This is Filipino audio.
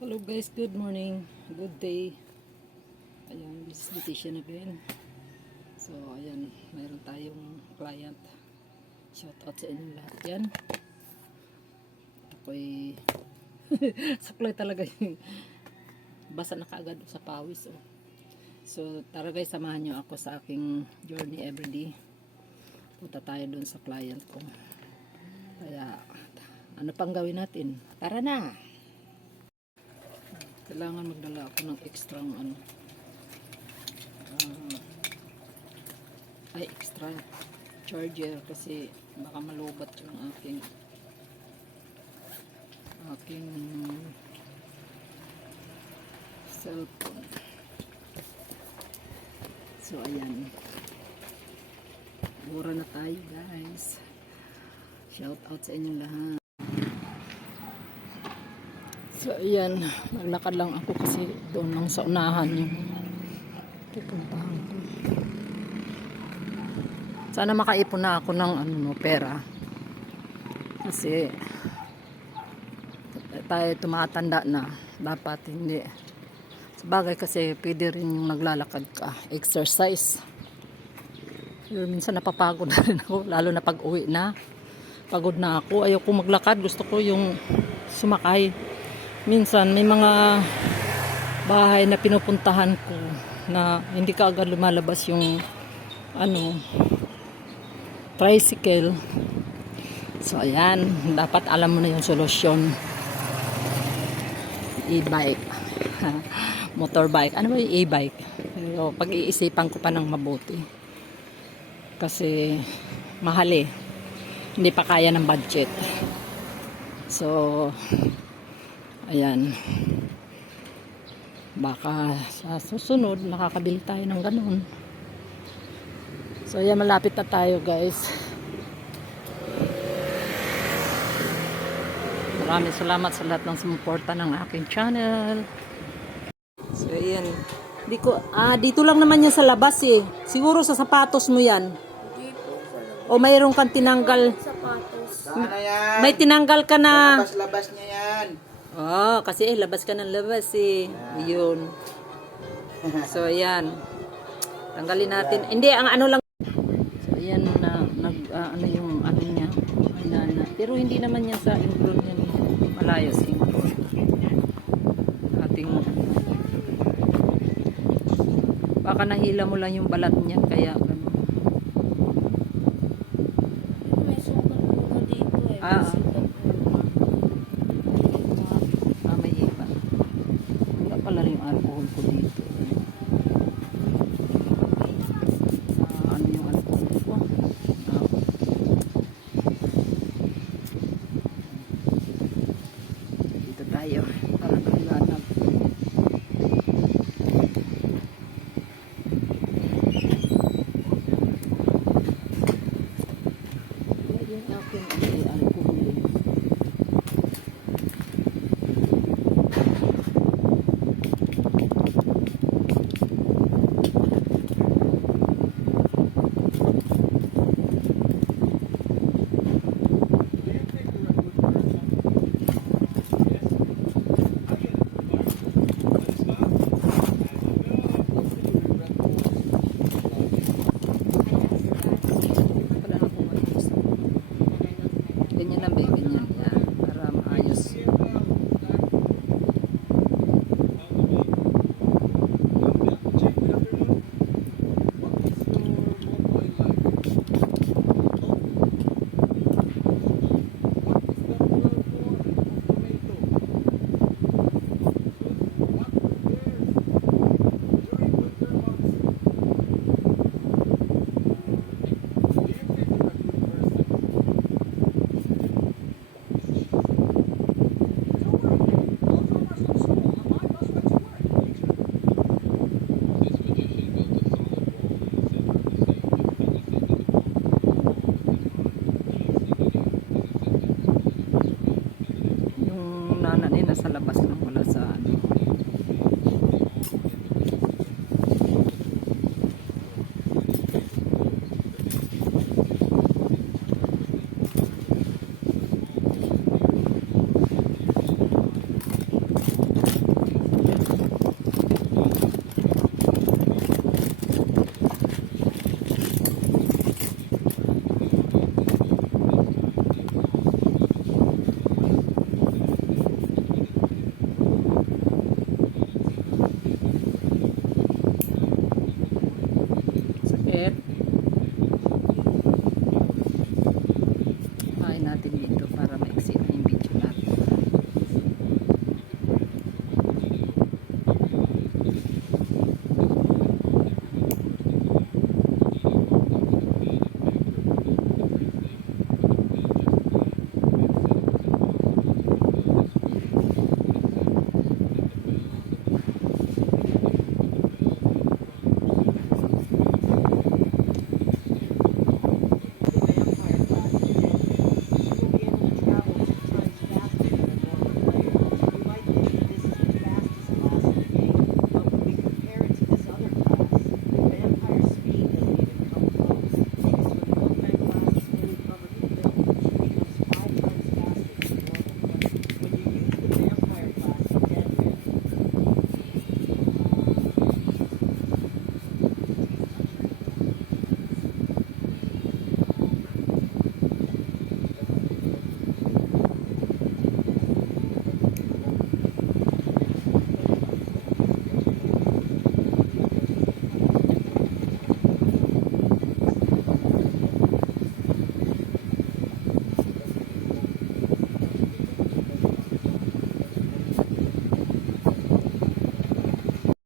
Hello guys, good morning, good day. Ayan, this is Leticia again. So ayan, mayroon tayong client. Shout out sa inyo lahat yan. Ako'y suklay talaga yung basa na kaagad sa pawis. Oh. So tara guys, samahan nyo ako sa aking journey everyday. Punta tayo dun sa client ko. Kaya ano pang gawin natin? Tara na! Kailangan magdala ako ng extra extra charger kasi baka malubat yung aking cellphone. So ayan, mura na tayo guys. Shout out sa inyong lahat. So ayan, naglakad lang ako kasi doon lang sa unahan yung pupuntahan ko. Sana makaipon na ako ng pera. Kasi tayo tumatanda na, dapat hindi. Sabagay kasi pwede rin yung naglalakad ka, exercise. Pero minsan napapagod na rin ako, lalo na pag uwi na. Pagod na ako, ayoko maglakad, gusto ko yung sumakay. Minsan may mga bahay na pinupuntahan ko na hindi ka agad lumalabas yung tricycle. So ayan, dapat alam mo na yung solusyon. E-bike. Motorbike. Ano ba yung e-bike? Pero pag-iisipan ko pa ng mabuti. Kasi mahal eh. Hindi pa kaya ng budget. So ayan, baka sa susunod nakakabili tayo ng ganun. So ayan, malapit na tayo guys. Maraming salamat sa lahat ng sumuporta ng aking channel. So ayan, dito lang naman yan sa labas eh. Siguro sa sapatos mo yan. O mayroon kang tinanggal Sapatos. Sana yan. May tinanggal ka na. Labas-labas niya yan. Oh, kasi labas ka ng labas eh. Yun. So, ayan. Tanggalin natin. Hindi, ang ano lang. So, ayan na, yung niya. Ayan, pero hindi naman yan sa ingron yan. Malayo sa ingron. Ating, baka nahila mo lang yung balat niyan, kaya ganun. May sugat po dito eh. May sugat po. May iba. Wala pala rin yung alcohol ko dito. Ano yung alcohol ko? Dito tayo. Para naglanag. Yung aking alcohol. Ganyan lang ba? Ganyan. Yan. Para maayos. Yung nana nila sa labas lang, wala sa